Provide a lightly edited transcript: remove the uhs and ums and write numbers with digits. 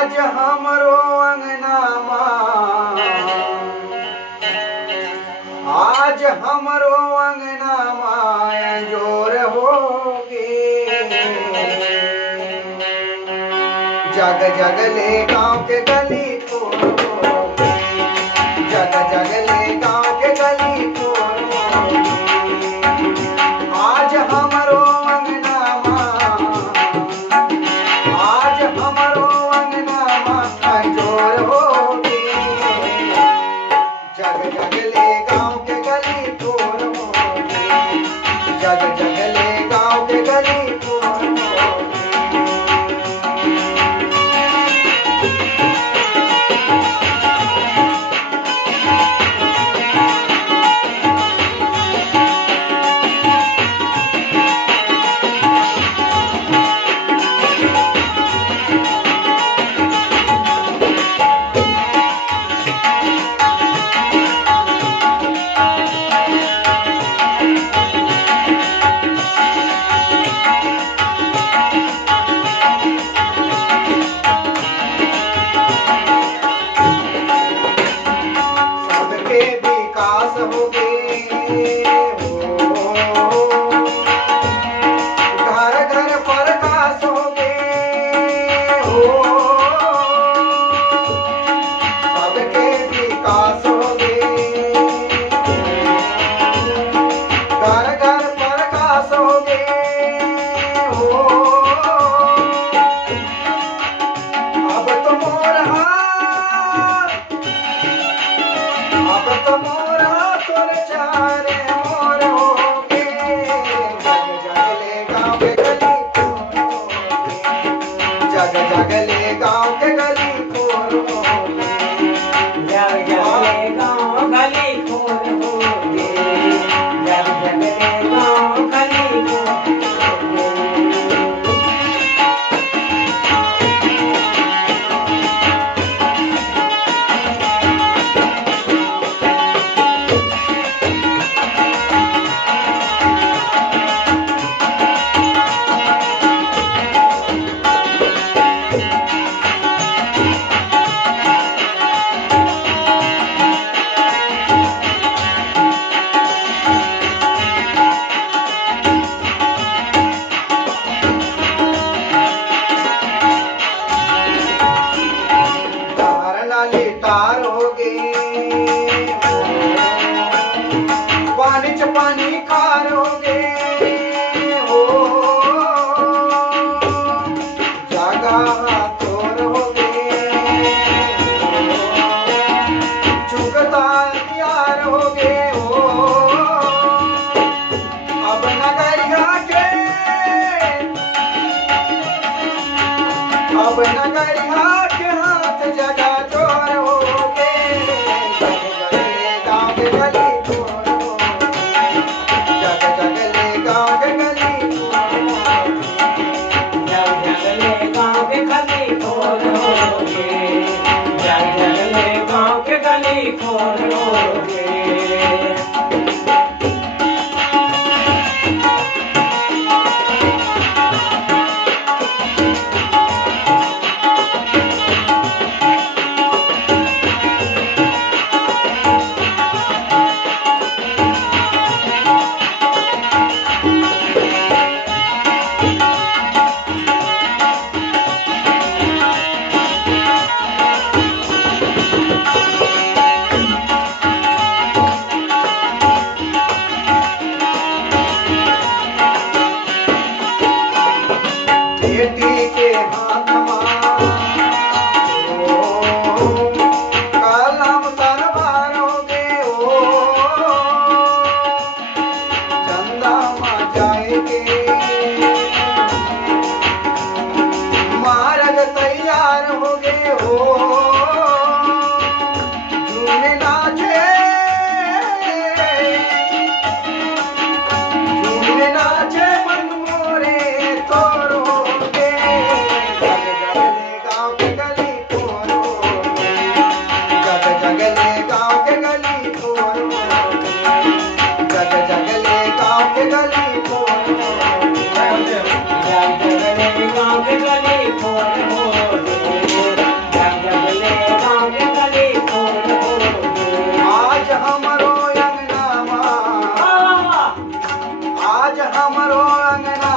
आज हमरो अंगनामा आज हमरो अंगनामा जोर होगे जग जग ले गांव के गली तोड़ होगे जग जग ले गांव के गली तोड़ होगे आज हमरो अंगनामा आज हमरो अंगनामा जोर होगे जग जग ले गांव के गली तोड़ होगे जग जग ले गांव के गली तोड़ होगे विकास होगे घर घर प्रकाश होगे सबके विकास होगे घर घर प्रकाश होगे अब तो मोर अब तो मोरा तोर चारे मोर होगे जग जग ले गांव के गली तोड़ होगे जग जग ले गांव के गली तोड़ होगे जग जग ले गांव गली तोड़ होगे जग जग ले गांव गली तोड़ होगे तार होगे पानी च पानी खार होगे हो जगह तोर होगे चुगता यार होगे हो अब नगरिया के अब नगरिया के हाथ जगा चोर होगे जग जग ले गांव के गली तोड़ होगे जग जग ले गांव के गली तोड़ होगे जग जग ले गांव के गली तोड़ होगे जग जग ले गांव के गली तोड़ होगे बेटी के हाथ कलम तलवार होगे ओ चंदा माँ जाएंगे मार्ग तैयार होगे हो झूमे नाचे मन मोरे तोड़ होगे जग जग ले गांव के गली तोड़ होगे जग जग ले गांव के गली तोड़ होगे जग जग ले गांव के गली तोड़ होगे जग जग ले गांव के गली तोड़ होगे हमरो अंगना